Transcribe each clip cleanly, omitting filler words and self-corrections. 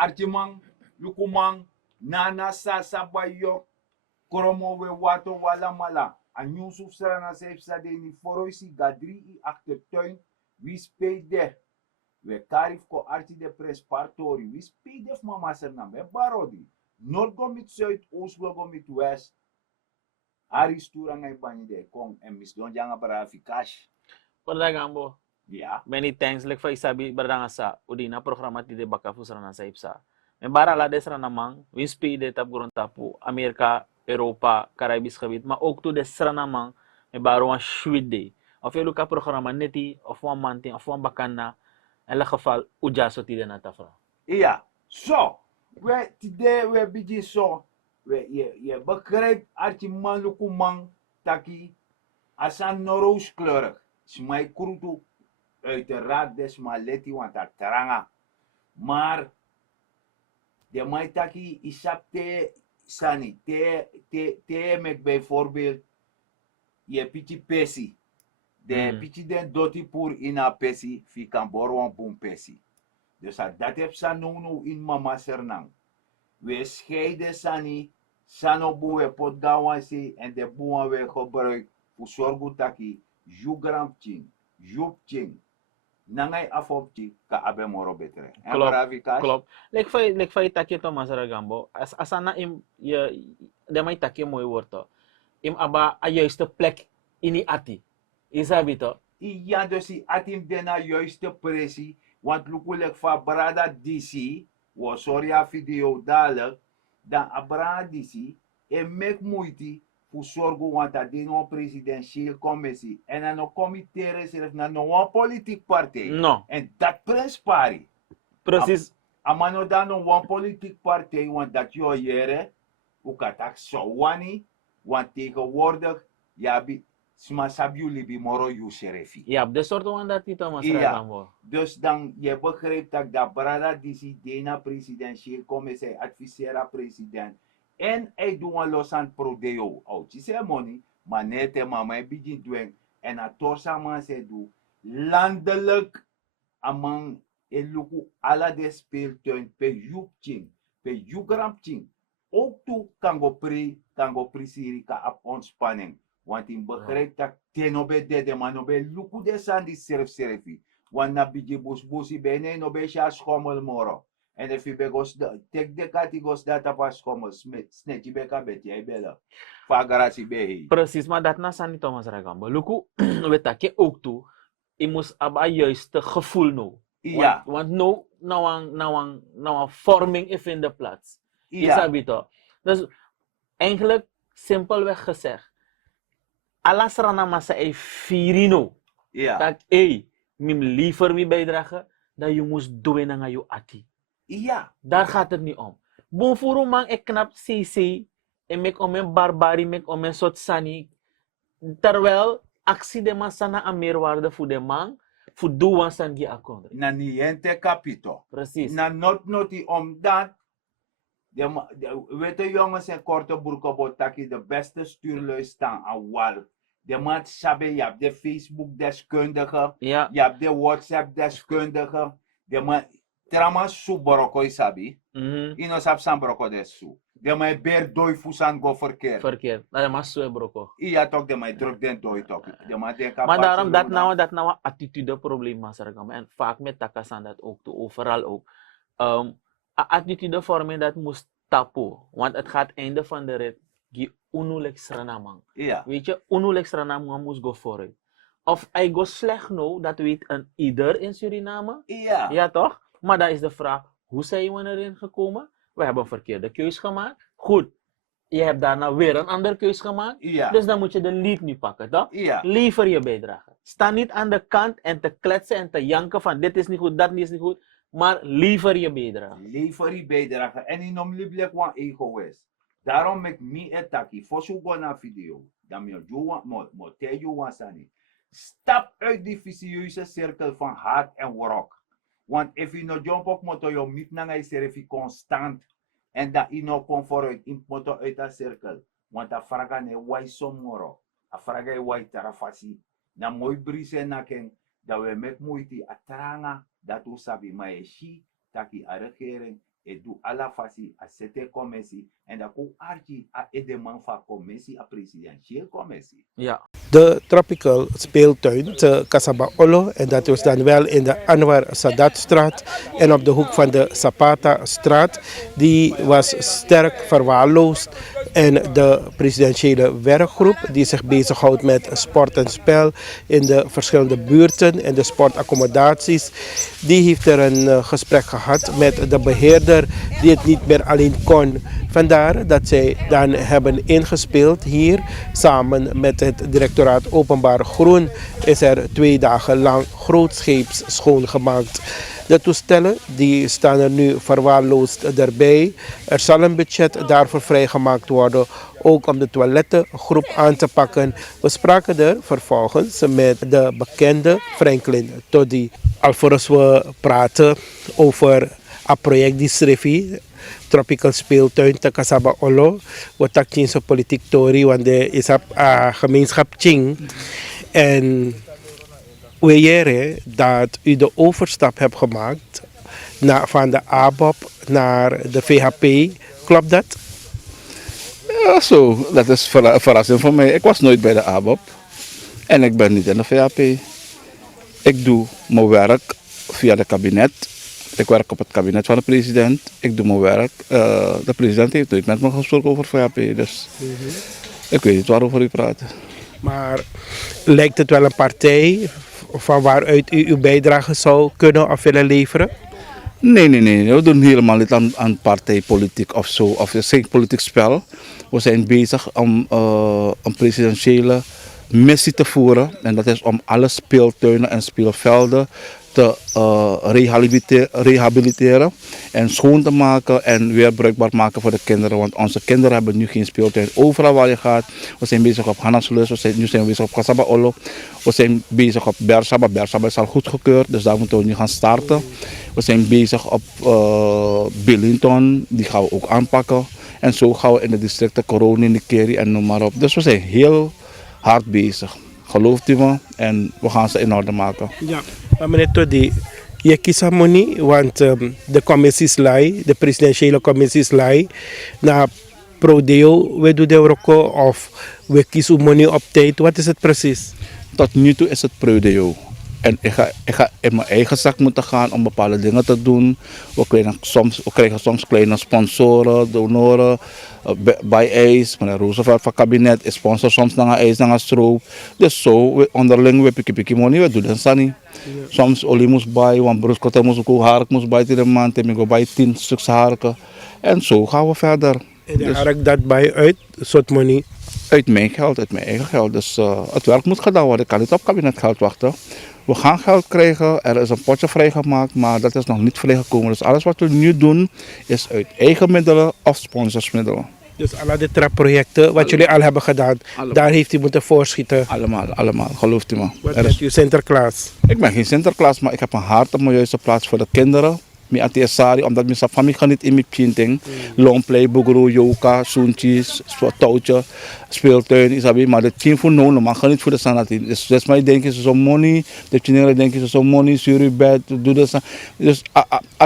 artimang, lukumang, nana sasa bayo, kromo we wato wala mala. An Yusuf Sarana safe sa de ni foroisi gadri I achtertuin, wie spede. We karif ko arti de pres partori, wie spede mama Sernam, we barodi. Noord go mit zuid, oost go mit west. Aris turang ay banyi de kong en mis don janga para fikash. Pada gambo. Yeah. Many thanks like fa isabi bardanga sa udina programa ti de baka fusrana sa ipsa. Me bara la desra namang win speed tap gurun tapu Amerika, Europa, Caribis kabit ma okto desra namang me baro wan shwide. Of elu ka programa neti of wan manting of wan bakana en la geval ujaso ti de natafra. Yeah. So, we today we begin so we je begrijpt als je man lukumang taki asan noroos kleurig. Smai krutu uiteraard des maleti want dat teranga. Maar de mai taki isap te sani te met bijvoorbeeld je pichi pesi. De pichi den doti pur ina pesi fi kan borwan bum pesi. Dus dat heb sa no in mama sernang. We scheiden sani sano boe pot gawansi en de boe we gebruik voor zorgu taki jugram ching, jup ching. Nangai afopchi ka abe moro betre. Klop. Lek fay takye to masara gambo. Asana im de may takye mo worto. Im aba a juiste plek ini ati. Isabi to. Ja, dus die atim dena juiste pressie. Want lukulek fa brada DC, wo sorry a video dadelijk, dan a brada DC, en mek moeite voor zorgen want dat die no presidentieel commissie. En dan no comité reserve na no one politiek partij. No. En dat prespari. Precies. Amano dan no one politiek partij, want dat jo jere, ukatak so wani, want tegenwoordig, ja, sma sabi jullie bi moro yu serefi. Ja, de soort van dat tito masara gambo. Dus dan je begrijpt dat brada disi dena presidentieel commissie advisera president en hij doet een los aan prodeo. Oud je zei money, maar net en mama begint doen en a torsa man se do landelijk among eluku ala de speeltuin pe yupching, pe yugrampching. Ook toe kan go prisiri ka op ontspanning. Want in begrijpt dat tenobe de man obe luku de sandi serefi. Want na biji busi bene no be sha schommel moro. En if you begos tek de katigos data pas schommel snetji beka beti ai bela. Fagarasi behi. Precies, maar dat na sani to masara gambo. Luku we takye ook toe. Imus aba juiste gevoel no. Ja. Want no nou vorming is in de plaats. Ja. Isabi to. Dus eigenlijk simpelweg gezegd. Alas rana masa e firino. Ja. Dat mim liever mi bijdragen dan je moest doen na ngayon ati. Ja. Daar gaat het niet om. Bonfuru man e knap CC en mek omen barbari mek omen sot sani. Terwijl actie de man sana a meerwaarde voor de man voor doen san gi akondre. Na niente capito. Precies. Na noti omdat weet je jongens en korte broeken taki de beste stuurlui staan aan wal. De man sabe, je hebt de Facebook deskundige, Ja. je hebt de WhatsApp deskundige, de man trama su boroko isabi, ino sab san boroko desu. De man ber doi fusan go verkeerd. Verkeerd. Dat is maar zo broko. Iya tok de man druk den doi tok. De man denkt Maar daarom dat nou attitude probleem masaragam. En vaak met takasan dat ook toe, overal ook. Attitude vorming dat moest tapu. Want het gaat einde van de rit. Die unulik sranamang. Ja. Weet je, unulik sranamang moest go vooruit. Of hij go slecht nou, dat weet een ieder in Suriname. Ja. Ja toch? Maar dan is de vraag, hoe zijn we erin gekomen? We hebben een verkeerde keus gemaakt. Goed. Je hebt daarna weer een andere keus gemaakt. Ja. Dus dan moet je de lead nu pakken, toch? Ja. Lever je bijdrage. Sta niet aan de kant en te kletsen en te janken van dit is niet goed, dat is niet goed. Maar lever je bijdrage. Lever je bijdrage. En in om lieflijk wan ego is. Daarom mek mi etaki. Fosu go na video. Dan mo te you wansani. Stap uit die vicieuze cirkel van haat en wrok. Want if you no jump op moto yo mit na ngai serefi constant. En dat je no kom vooruit in moto uit dat cirkel. Want a fraga ne wai somoro. A fraga e wai tarafasi. Na mooi brise na ken. Dat we mek moeite atranga. Dat u sabi maeshi. Taki a regering. e do alla fasi a sete commissie en dat ko archi a edeman van commissie a presidentieel commissie. Ja. De tropical speeltuin te Casabaolo. En dat was dan wel in de Anwar Sadatstraat en op de hoek van de Zapata-straat. Die was sterk verwaarloosd. En de presidentiële werkgroep die zich bezighoudt met sport en spel in de verschillende buurten en de sportaccommodaties, die heeft er een gesprek gehad met de beheerder die het niet meer alleen kon. Vandaar dat zij dan hebben ingespeeld hier. Samen met het directoraat Openbaar Groen is er 2 dagen lang grootscheeps schoongemaakt. De toestellen die staan er nu verwaarloosd erbij. Er zal een budget daarvoor vrijgemaakt worden, ook om de toilettengroep aan te pakken. We spraken er vervolgens met de bekende Franklin Toddy. Alvorens we praten over het project die Srifi, tropical speeltuin te Casabaolo. We takjen zo politiek tori, want er is een gemeenschap Ching. En we jaren dat u de overstap hebt gemaakt van de ABOP naar de VHP. Klopt dat? Ja, zo. Dat is een verrassing voor mij. Ik was nooit bij de ABOP. En ik ben niet in de VHP. Ik doe mijn werk via het kabinet. Ik werk op het kabinet van de president. Ik doe mijn werk. De president heeft nooit met me gesproken over VHP. Dus ik weet niet waarover u praat. Maar lijkt het wel een partij van waaruit u uw bijdrage zou kunnen of willen leveren? Nee. We doen helemaal niet aan partijpolitiek of zo. Of het is geen politiek spel. We zijn bezig om een presidentiële missie te voeren. En dat is om alle speeltuinen en speelvelden te rehabiliteren en schoon te maken en weer bruikbaar maken voor de kinderen. Want onze kinderen hebben nu geen speeltuin. Overal waar je gaat. We zijn bezig op Hanaslus, nu zijn we bezig op Casabaolo. We zijn bezig op Bersaba. Bersaba is al goedgekeurd, dus daar moeten we nu gaan starten. We zijn bezig op Billington, die gaan we ook aanpakken. En zo gaan we in de districten Coroni, Nikeri en noem maar op. Dus we zijn heel hard bezig. Gelooft u me? En we gaan ze in orde maken. Ja, maar meneer Toddy, je kiest harmonie, want de commissies lai, de presidentiële commissies lai, na prodeo we doen de roko of we kiezen money op tijd. Wat is het precies? Tot nu toe is het prodeo. En ik ga in mijn eigen zak moeten gaan om bepaalde dingen te doen. We krijgen soms kleine sponsoren, donoren. Bij ijs, meneer Roosevelt van kabinet is sponsor soms naar ijs, naar stroop. Dus zo, onderling we piki money, we doen dat niet. Soms olie moest bij, want broodskotten moest ook hark moest bij de maand, en ik go bij 10 stuks harken. En zo gaan we verder. En de hark dat bij uit, soort money? Uit mijn geld, uit mijn eigen geld. Dus het werk moet gedaan worden, ik kan niet op kabinetgeld wachten. We gaan geld krijgen, er is een potje vrijgemaakt, maar dat is nog niet vrijgekomen. Dus alles wat we nu doen is uit eigen middelen of sponsorsmiddelen. Dus alle de trapprojecten wat jullie al hebben gedaan, daar heeft u moeten voorschieten? Allemaal, gelooft u me. Wat bent u, Sinterklaas? Ik ben geen Sinterklaas, maar ik heb een hart op mijn juiste plaats voor de kinderen. Mi atiesari, omdat mijn familie geniet in mijn pinting. Longplay, bugro, yoga, soentjes, touwtje, speeltuin, isabi. Maar de team voor nono, maar geniet voor de sanati. Dus dat is mij denken ze zo money, de kinderen denken ze zo money, suribed, doe dat. Dus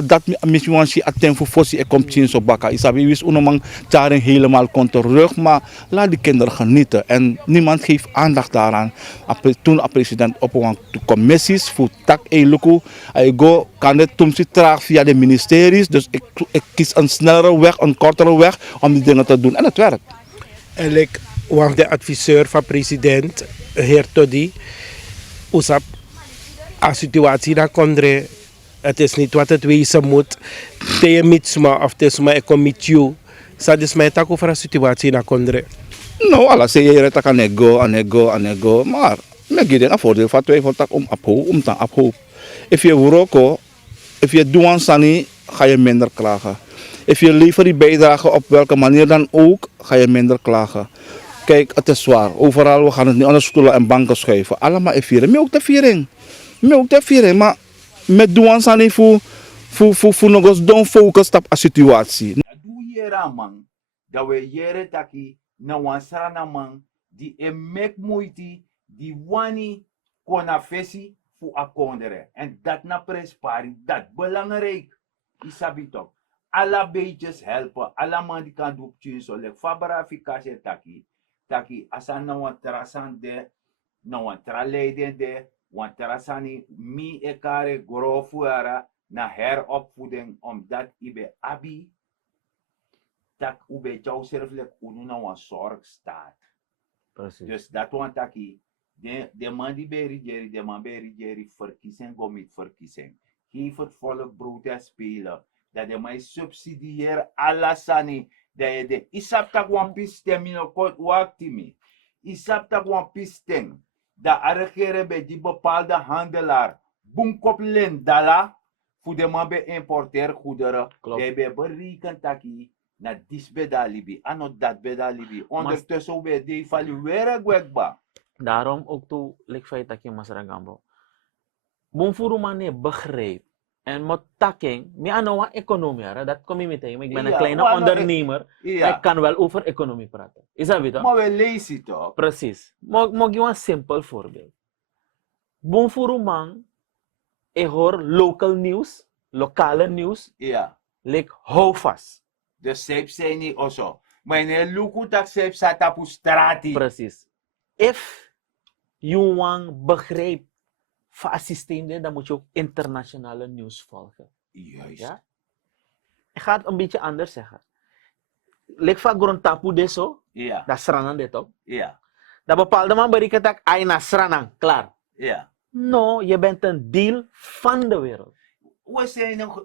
dat misschien want je attent voor fossie, ik kom tien zo bakken. Isabi, wist unomang taring helemaal komt terug, maar laat die kinderen genieten. En niemand geeft aandacht daaraan. Toen de president op een commissies voor tak eluku, hij go kan het tumsi traag via de ministeries. Dus ik kies een snellere weg, een kortere weg om die dingen te doen. En het werkt. En ik was de adviseur van president, heer Toddy. Usap, a situatie na kondre, het is niet wat het wezen moet. Te mitsma of te sma ik kom met you. Sa dus mij tak over een situatie na kondre. Nou, alles zeg je dat kan anego. Maar ik geef een voordeel van twijfel om te ophoop. If je woroko, if je doet sani, ga je minder klagen. If je levert die bijdrage op welke manier dan ook, ga je minder klagen. Kijk, het is zwaar. Overal, we gaan het niet onder stoelen en banken schuiven. Allemaal even vieren. Maar ook de viering. Maar met doen sani voor nog eens doen focus op de situatie. Doe je man, dat we jere taki na wansana man, die mek moeite, die wani kona fesi voor akondere. En dat na prespari, dat belangrijk. Isabi toch. alle beetjes helpen. Alle man die kan doen zo. Like Fabra Fikasje taki. Asan na wan terasan de. Na wan traleiden de. Wan terasani mi ekare grofuara. Na heropvoeding. Omdat ibe abi. Tak ube jou zelf like unu na wan zorg staat. Precies. Dus dat want taki, de man die bij regering, de man bij regering verkiezing komt met verkiezing. Geef het volk brood en spelen. Dat de man subsidieert alasani. Dat je de isap tak wan pistem in kort waktimi. Isap tak wan pistem. Dat regeren bij die bepaalde handelaar. Boomkop lendala. Voor de man bij importeer goederen. Klopt. Dat je berekent taki. Na dis beda libi, ano dat beda libi. Ondertussen we de evalueren gwekba. Daarom ook toe, like feit dat je masaragambo. Bonfuru mane begreep. En met taking, mi ano wa economie, dat kom je meteen. Ik ben een Ja, kleine wano ondernemer. Ja. Ik kan wel over economie praten. Is dat weet Maar we lezen toch? Precies. Mag je een simpel voorbeeld. Bonfuru man, ik hoor local nieuws, lokale nieuws, Ja. like hou vast. De zeep zijn niet oso. Maar in een luku dat zeep staat op strati. Precies. If you want begrijp van het systeem, dan moet je ook internationale nieuws volgen. Juist. Ja? Ik ga het een beetje anders zeggen. Lek van grondtapu deso, Ja. dat sranan dit ook. Ja. Dat bepaalde man bericht dat ay na sranan, klaar. Ja. No, je bent een deel van de wereld. We zijn nog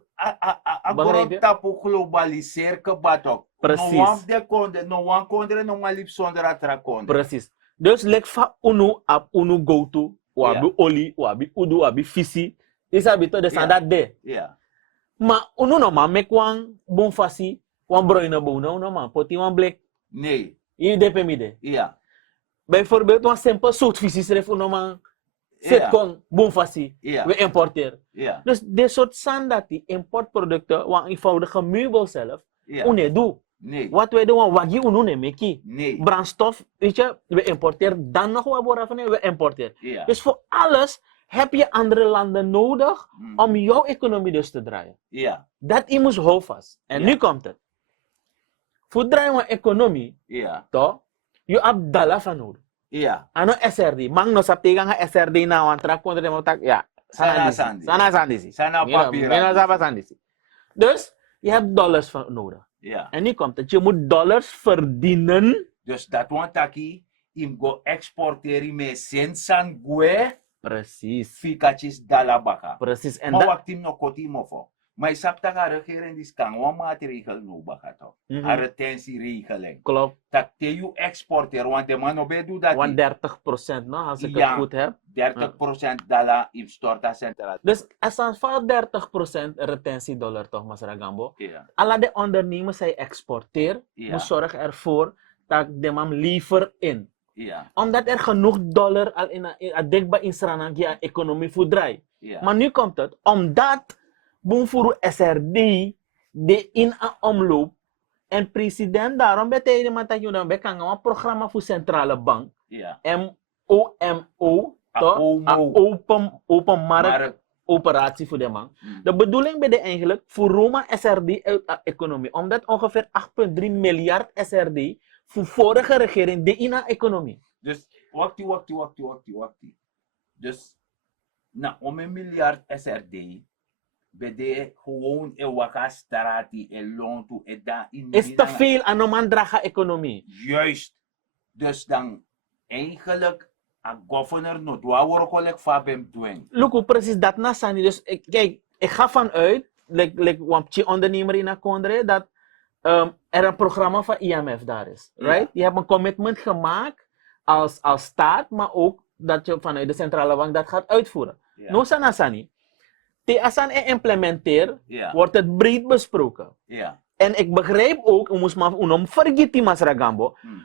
Begrijp je? tapu globaliseer kebatok. Precies. No one konde, no one liep zonder atra konde. Precies. Dus lek van unu ap unu go to, wabi Ja. oli, wabi udu, wabi fisi. Isa bito de Ja. sandat de. Ja. Maar unu no man mek wan bon fasi, wan broina bona no man, poti wan blek. Nee. Je depe mi de. Ja. Bijvoorbeeld wan simpel soort fisi schrijf unu man. Zet Ja. kon bon fasi. Ja. We importeren. Ja. Dus dit soort sandat die importproducten, wan eenvoudige meubel zelf, Ja. une doe. Nee. Wat wij doen, wagi unu ne meki. Nee. Brandstof, weet je, we importeren. Dan nog wat worden van we importeren. Ja. Dus voor alles heb je andere landen nodig om jouw economie dus te draaien. Ja. Dat je moet houvast. En Ja. nu komt het. Voor draaien van economie, Ja. toch? Je hebt dollar van nodig. Ja. Ano SRD, mang no sap tegang SRD na wan trak kontra de motak, ja. Sana Sana sandi. sandisi. Sana papier. Mina zaba sandisi. Dus je hebt dollars van nodig. Ja. En nu komt het, je moet dollars verdienen. Dus dat want taki im go exporteri me sensan gue Precies. fikachis dalabaka. Precies. En Maar dat. wat tim no koti mofo. Maar sap taka regering dis kan wan maatregel no baka to. Mhm. A retentieregeling. Klopt. Tak te you exporter want de man obe do dat. Want 30%, no, als ik Ja. het goed heb. 30% dala im storta centraal. Dus als dan van 30% retentiedollar toch, Mas Ragambo. Ja. Alle de ondernemers die exporteren, Ja. moet zorgen ervoor dat de man liever in. Ja. Omdat er genoeg dollar al in dekba in Sranangia economie voor draait. Ja. Maar nu komt het, omdat Boomfuru SRD de in een omloop en president daarom betekent dat je dan een programma voor centrale bank, Ja. MOMO, toch? OMO. Een open markt Maar operatie voor de man. De bedoeling bij de eigenlijk voor Roma SRD uit de economie, omdat ongeveer 8,3 miljard SRD voor vorige regering de in de economie. dus wakti. Dus na om een miljard SRD bede gewoon e waka strati e lontu e da in Is te veel aan een man dragen economie. Juist. Dus dan eigenlijk a governor no dwa workolek fabem doen. Look, precies dat na Sani. Dus kijk, ik ga vanuit, like wampje ondernemer in Akondre, dat er een programma van IMF daar is. Ja. Right? Je hebt een commitment gemaakt als staat, maar ook dat je vanuit de centrale bank dat gaat uitvoeren. Ja. No sana Sani. Te asan implementeer, Ja. wordt het breed besproken. Ja. En ik begrijp ook, we moesten maar unom vergeten Mas Ragambo, Mhm.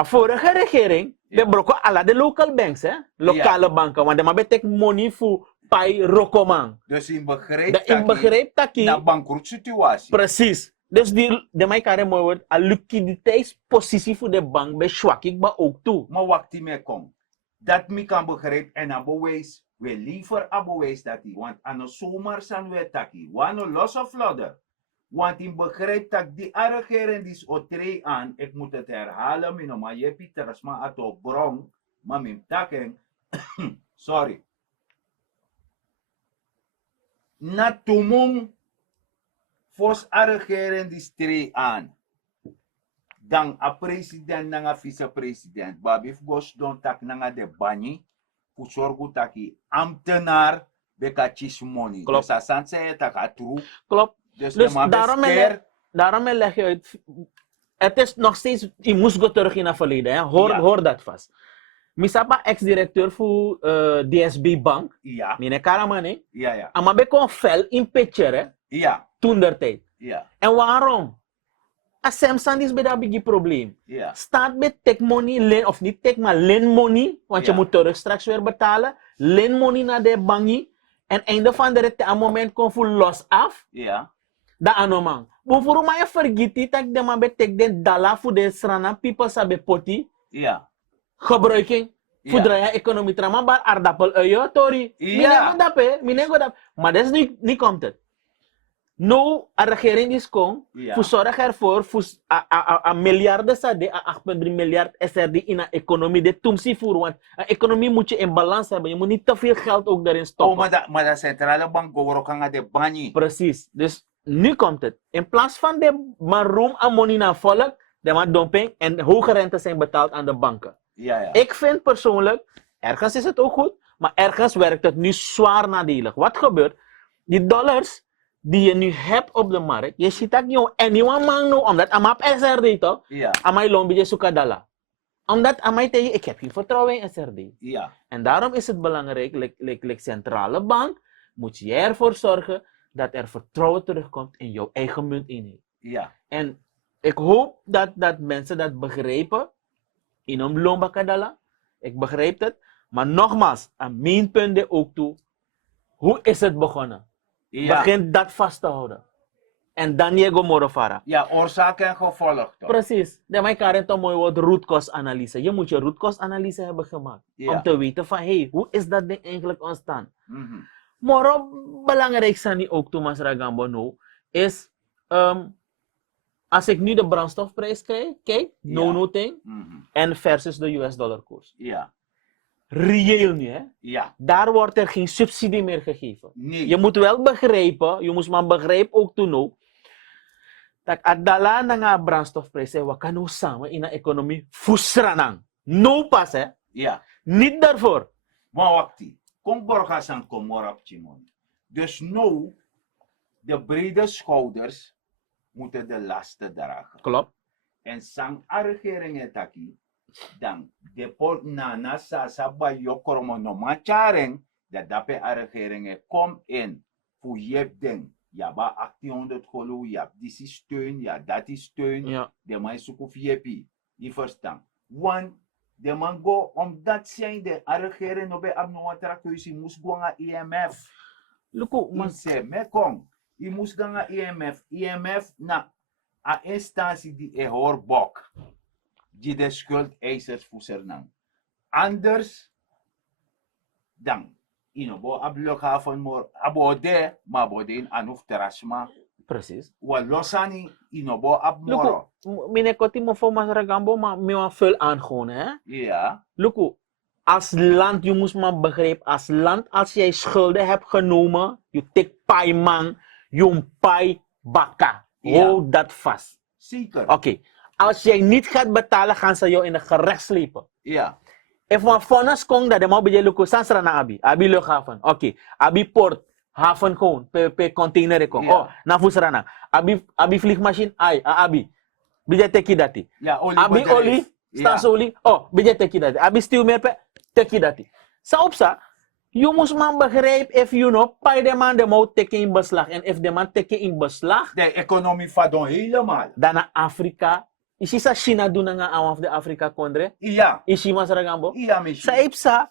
a vorige regering, Ja. de broko alla de local banks, hè? Lokale banken, want de betek money voor pai rokomang. Dus in begreep De in begreep taki, na bankroet situatie. precies. Dus die, de mij kare mooi wordt, a liquiditeitspositie voor de bank bij zwakik, maar ook toe. Maar wakti me kom. Dat mi kan begrijp en abowees. We liever abowees dat die. Want aan de zomer zijn we taki. Wano los of lodder. Want ik begrijp dat die regering die is otree aan, ik moet het herhalen, maar je Pieters, maar ato bron, maar mijn taken, sorry. Na tumong, fos regering die stree aan. Dan a president na a vice-president, babi fgos don tak na de bani, fu sorgu taki ambtenaar, beka chismoni. Klopt. Dus asan se taka true. Klopt. Dus, Dus de man daarom leg je uit. Het is nog steeds, je moest go terug in het verleden. Hè? Hoor dat vast. Misapa ex-directeur voor DSB Bank. Ja, Meneer Karamane. ja. Maar ben kon fel in picture hè, Ja, toen der tijd. ja, En waarom? Als Samsung is bij dat big probleem. ja. Staat met take money, leen, of niet take, maar leen money. Want je Ja. moet terug straks weer betalen. Leen money naar de bankie. En einde van de rit, aan moment kon voor los af. Ja, Da anomang. Bufuru ma je vergeten dat de man betek den dollar voor de strana people sabe poti ja. gebruiking voor Ja. de economie trama bar aardappel uyo tori. Ja. Minego dap. Maar dat is niet komt het. Nou, a regering is kom Ja. voor zorg ervoor voor a miljarden sade a 8,3 miljard SRD in de economie de tumsi voor want een economie moet je in balans hebben. Je moet niet te veel geld ook daarin stoppen. Oh, maar de centrale bank goro kan de bani. Precies. Dus nu komt het. In plaats van de maar roem aan money naar volk, de maar dumping en hoge rentes zijn betaald aan de banken. Ja, ja. Ik vind persoonlijk, ergens is het ook goed, maar ergens werkt het nu zwaar nadelig. Wat gebeurt? Die dollars die je nu hebt op de markt, je ziet dat niet anyone man nou, omdat amap SRD toch? Ja, Amai lombi je sukadala. Omdat amai tegen ik heb geen vertrouwen in SRD. ja. En daarom is het belangrijk, like centrale bank, moet je ervoor zorgen dat er vertrouwen terugkomt in jouw eigen munteenheid. Ja, En ik hoop dat mensen dat begrijpen. In een lombakadala. Ik begrijp het. Maar nogmaals, aan mijn punten ook toe. Hoe is het begonnen? ja. Begin dat vast te houden. En dan Diego Morofara. Ja, oorzaak en gevolg toch? Precies. De mij kan het een mooi woord root-cause-analyse. Je moet je root-cause-analyse hebben gemaakt. Ja. Om te weten van, hey, hoe is dat ding eigenlijk ontstaan? Mhm. Maar op belangrijk zijn ook Thomas Ragambo nou, is als ik nu de brandstofprijs kijk, Ja. no thing, Mhm. en versus de US dollar koers. Ja, Reëel nu, hè? ja. Daar wordt er geen subsidie meer gegeven. Nee. Je moet wel begrijpen, je moet maar begrijpen ook toen ook, dat adala na nga brandstofprijs, we kunnen samen in de economie fusranang. No pas, hè? Ja. Niet daarvoor. Maar wacht, kom borgas aan komorap Chimon. Dus nu, de brede schouders moeten de lasten dragen. Klopt. En sang a regering taki, dan de pol nana sa ba yokoromo no machareng, dat dape a regering kom in, voor je ding. Ja, ba 1800 golo, ja, dit is steun, ja, dat is steun. Ja. De man zoekt of je die verstaan. Want de man go, omdat zijn de regering no be abnormatra keuze, moest go naar IMF. Luko, Maar se me kom, je moest gaan naar IMF. IMF na a instantie die hoorbok, die de schuldeisers voezernang. Anders dan, inobo abloga van mor abode, maar bode in anuf terasma. precies. Wa losani inobo abmoro. Luko, mine koti mo voor mas Ragambo, maar me wan veel aangonen, hè? Ja, Luko, als land, je moet maar begrijpen, als land, als jij schulden hebt genomen, je tik pai man, je pai baka. Ja. Houd dat vast. zeker. Oké. Als jij niet gaat betalen, gaan ze jou in de gerecht slepen. Ja, If een vonnis komt dat de man bij je lukken, sansra na abi. Abi luchthaven. Oké. Abi port. Haven gewoon. Per container kom. Ja. Oh, na fusrana. Abi vliegmachine. Ai, abi. Bija teki dati. ja, Abi olie. Staasolie. Oh, bija teki dati. Abi stuurmerpe. Teki dati. Sa opsa. Je moet man begrijpen, if you know, bij de man de moet teken in beslag. En if de man teken in beslag, De economie van don helemaal. dan naar Afrika. Is sa China doen nga aan de Afrika kondre? Ja, Is mas Ragambo? ja, misschien. Sa ipsa,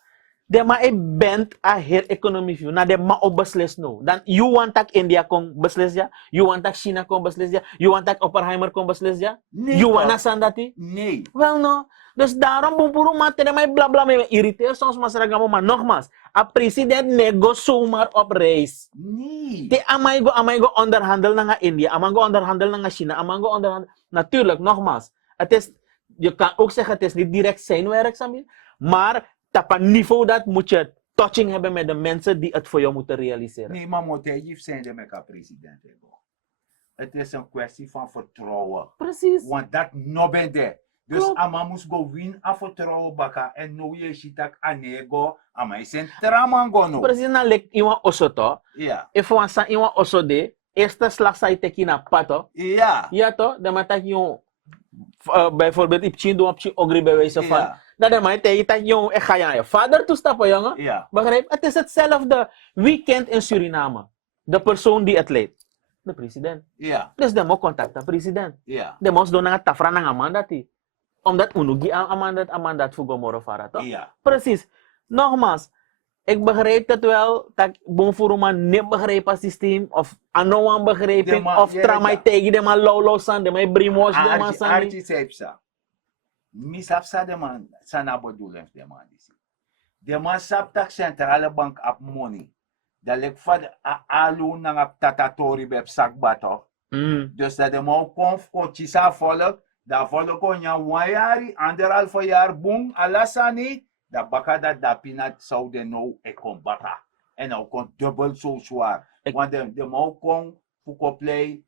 de ma e bent a her economie view na de ma op beslis no. Dan you want tak India kon beslis ja, you want tak China kon beslis ja, you want tak Oppenheimer kon beslis ja. Nee, You toch? wanna sandati? Nee. Wel no. Dus daarom puro mate de mij bla bla me irriteer soms mas ragamo maar nogmaals, a president nego zomaar op reis. Nee. De amay go onderhandel na nga India, amay go onderhandel na nga China, amay go onderhandel. Natuurlijk, nogmaals, het is, je kan ook zeggen het is niet direct zijn werk, Samir, maar op een niveau dat moet je touching hebben met de mensen die het voor jou moeten realiseren. Nee, maar moet hij niet zijn de meka president. Het is een kwestie van vertrouwen. Precies. Want dat no ben de. Dus Klopt. ama moest go win a vertrouwen baka en no je shitak anego ama isen tramango no. Precies na lek iwan oso to, Ja. if wan san iwan oso de, eerste slag sa iteki na pato, Ja. ja to, de matak yung, bijvoorbeeld ipchin doon opchin ogri bij wijze van, Ja. dat de mij tegen dat jong echt ga je vader toestappen jongen. Ja. Begrijp? Het is hetzelfde weekend in Suriname. De persoon die het leidt. De president. Ja. Dus de moet contacten president. Ja. De moet doen een tafra ng amandati. Omdat unugi ang amandat voor gomoro fara toch? Ja. Precies. Nogmaals, ik begrijp het wel dat bonfuruman niet begrijpt het systeem of anoan begrijping man, of ja, tramai ja. tegen de man lolo san, de man brainwash de man san. Archie sepsa. Misap sa de man sa nabodulens de man disi. De man sap tak centrale bank ap money. Dalek fad a alu nang ap tatatori bep sakbato. Dus dat de man konf ko chisa volk, da volk ko nya wayari, 1,5 jaar boom, alasani, da baka da pinat zou de no e kon baka. En nou kon dubbel zo zwaar. Want de man kon fuko play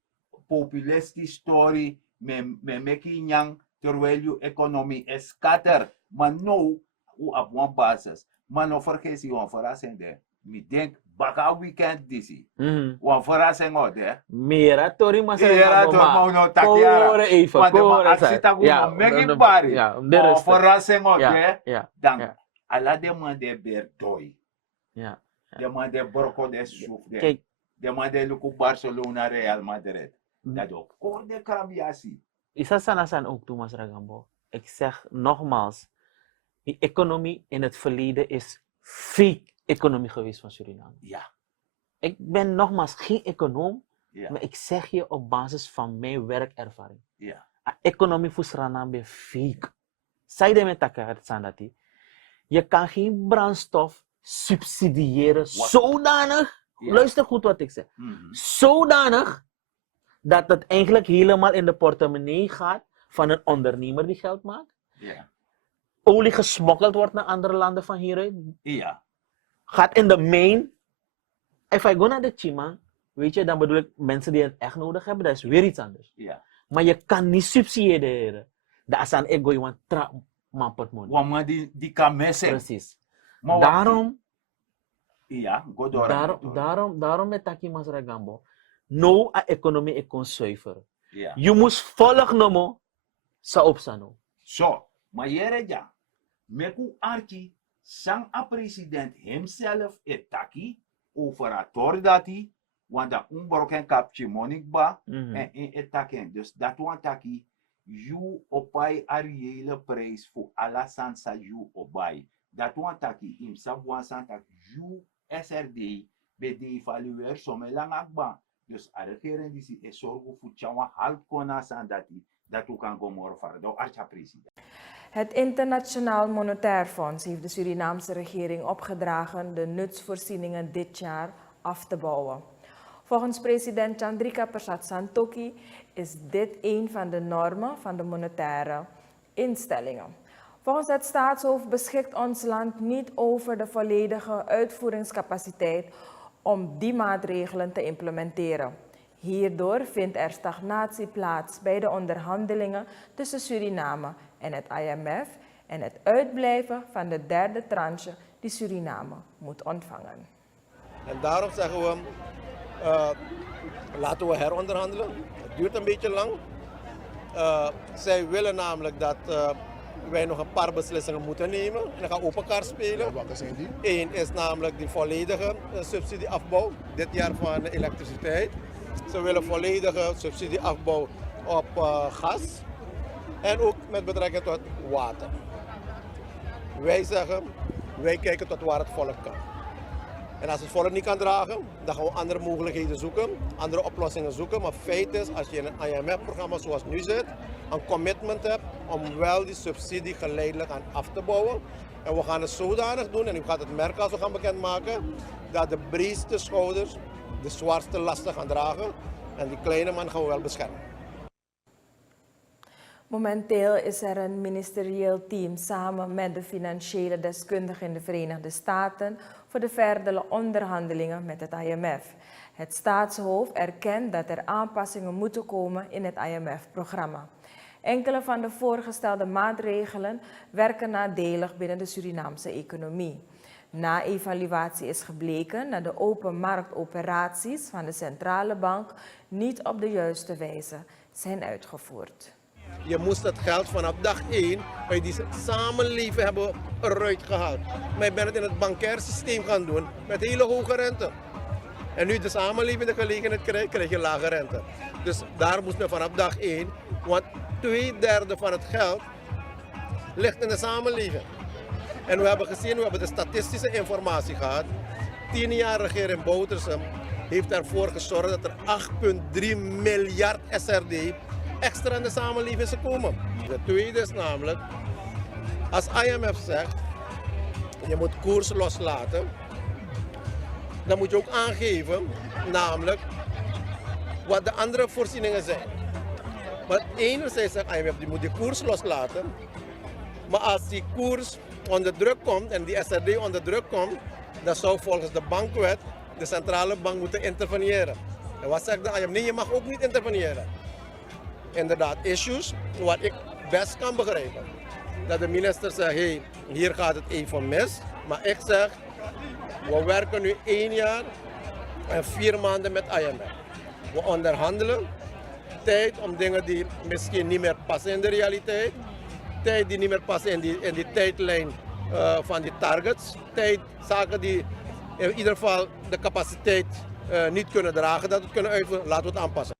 populistische story me meki nyang terwijl je economie is scatter. Maar nou, hoe op one basis. Maar nou vergeet je een verrassing de. Ik denk, baka weekend disi. Een verrassing hoor de. Mira, tori mas Ja, toch, maar nou takiara. Kore even, Want de kore man sa. actie gewoon meki bari. Ja, Een de rest. verrassing hoor Ja, de. ja, Dan, ja. ala de man de berdoi. ja. De man de Borco de Souf de. Kijk, De man de Luku Barcelona Real Madrid. Dat ook. Koor de Krabiasi. isa sanasan ook toe, Mas Ragambo. Ik zeg nogmaals, die economie in het verleden is fake economie geweest van Suriname. Ja. Ik ben nogmaals geen econoom, Ja. maar ik zeg je op basis van mijn werkervaring. Ja. A economie voor Suriname is fake. Zij de met elkaar sandati. Je kan geen brandstof subsidiëren zodanig, Ja. luister goed wat ik zeg, Mhm. zodanig dat het eigenlijk helemaal in de portemonnee gaat van een ondernemer die geld maakt. Ja. Olie gesmokkeld wordt naar andere landen van hieruit. Ja. Gaat in de main. If I go naar de Chimang, weet je, dan bedoel ik mensen die het echt nodig hebben, dat is weer iets anders. Ja. Maar je kan niet subsidiëren. Dat is aan ego, je want tra mampot money. Want die kan messen. Precies. Maar Daarom, ja, go door. daarom met Taki Masra Gambo. No a economie ik kon zuiveren. Ja. Je moest volgen mo sa opsano. Zo, maar jere ja. Meku arki, sang a president himself etaki, over a tordati, want da unbroken kapje monikba, en etaken. Dus dat wan taki, you opai a reële prijs voor alla sansa you obai. Dat wan taki, im sabwan santak, you SRD, be de evaluer some lang akba. Dus a regering die si zorgen voor chawa halt kona sandati, dat u kan go morfar, do archa president. Het Internationaal Monetair Fonds heeft de Surinaamse regering opgedragen de nutsvoorzieningen dit jaar af te bouwen. Volgens president Chandrika Persat Santokhi is dit een van de normen van de monetaire instellingen. Volgens het staatshoofd beschikt ons land niet over de volledige uitvoeringscapaciteit om die maatregelen te implementeren. Hierdoor vindt er stagnatie plaats bij de onderhandelingen tussen Suriname en het IMF en het uitblijven van de derde tranche die Suriname moet ontvangen. En daarom zeggen we, laten we heronderhandelen. Het duurt een beetje lang. Zij willen namelijk dat wij nog een paar beslissingen moeten nemen. En dan gaan we op elkaar spelen. Welke zijn die? Eén is namelijk die volledige subsidieafbouw, dit jaar van de elektriciteit. Ze willen volledige subsidieafbouw op gas. En ook met betrekking tot water. Wij zeggen, Wij kijken tot waar het volk kan. En als het volk niet kan dragen, dan gaan we andere mogelijkheden zoeken, andere oplossingen zoeken. Maar feit is, als je in een IMF-programma zoals nu zit, een commitment hebt om wel die subsidie geleidelijk aan af te bouwen. En we gaan het zodanig doen, en u gaat het merken als we gaan bekendmaken, dat de breedste schouders de zwaarste lasten gaan dragen. En die kleine man gaan we wel beschermen. Momenteel is er een ministerieel team samen met de financiële deskundigen in de Verenigde Staten voor de verdere onderhandelingen met het IMF. Het staatshoofd erkent dat er aanpassingen moeten komen in het IMF-programma. Enkele van de voorgestelde maatregelen werken nadelig binnen de Surinaamse economie. Na evaluatie is gebleken dat de open marktoperaties van de centrale bank niet op de juiste wijze zijn uitgevoerd. Je moest het geld vanaf dag 1 uit die samenleving hebben eruit gehaald. Maar je bent het in het bankair systeem gaan doen met hele hoge rente. En nu de samenleving de gelegenheid krijgt, krijg je lage rente. Dus daar moest men vanaf dag 1, want 2/3 van het geld ligt in de samenleving. En we hebben gezien, we hebben de statistische informatie gehad. 10 jaar regering Bouterse heeft ervoor gezorgd dat er 8,3 miljard SRD extra in de samenleving is gekomen. De tweede is namelijk, als IMF zegt, je moet koers loslaten, dan moet je ook aangeven, namelijk, wat de andere voorzieningen zijn. Maar enerzijds zegt IMF, je moet die koers loslaten, maar als die koers onder druk komt en die SRD onder druk komt, dan zou volgens de bankwet de centrale bank moeten interveneren. En wat zegt de IMF? Nee, je mag ook niet interveneren. Inderdaad, issues wat ik best kan begrijpen. Dat de minister zegt, hey, hier gaat het even mis. Maar ik zeg, we werken nu 1 jaar en 4 maanden met IMF. We onderhandelen. Tijd om dingen die misschien niet meer passen in de realiteit. Tijd die niet meer passen in die tijdlijn van die targets. Zaken die in ieder geval de capaciteit niet kunnen dragen, dat we het kunnen uitvoeren. Laten we het aanpassen.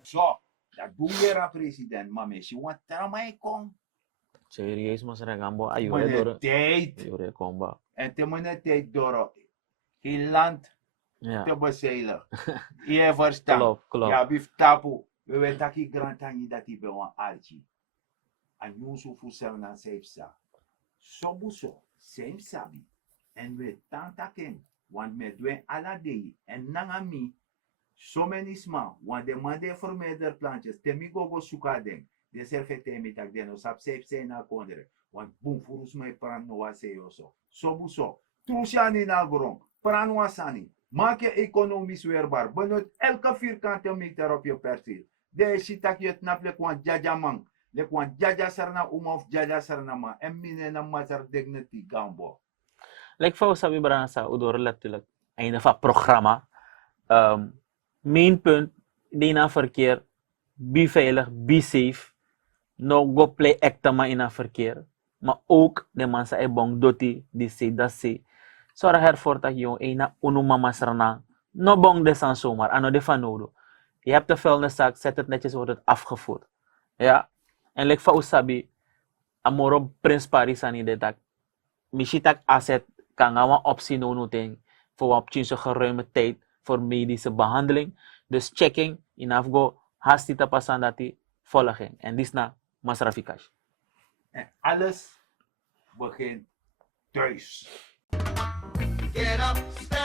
Zo, dat doe je president, maar mensen, wat er mij komt. Serieus mas regambo ayure Meneer door tijd. ayure komba. En te meneer tijd door geen land Ja. te bezeiligen. Je verstaan. Klopt. Ja, bif tapu. We weten dat die grantani dat die bij een archie. En Yusu Fusel na Seipsa. Sobuso, Seim Sabi. En we tantaken. Want me doen alle dei. En nangami. Somenisma. Want de mande vermijder plantjes. Temi gogo sukaden. De serfete mi tak deno. Sap Seipse na kondere. Want boom furus me pran no waseyoso. Sobuso. Trusiani na grond. Pran wasani. Maak je economisch weerbaar. Benut elke vierkante meter op je perceel. De shitak je snap lekwan jaja man. Lekwan jaja sarna of jaja sarna ma. En mine na mazar dignity gambo. Like voor sabi bransa udor letterlijk einde van programma. Main punt die na verkeer. Be veilig, be safe. No go play acta in na verkeer. Maar ook de man sa ebong doti die se dat se. Zorg ervoor dat je een unumama sarna. No bong de san zomaar. Ano de fanodo. Je hebt de vuilniszak, zet het netjes, wordt het afgevoerd. Ja. En like voor sabi. Amoro Prins Paris aan de dag. Mishitak asset kan gaan optie nodig voor op geruime tijd voor medische behandeling. Dus checking in afgo hastita pasan dat die volgen. En dit is na masrafikash. En alles begint thuis. Get up, stand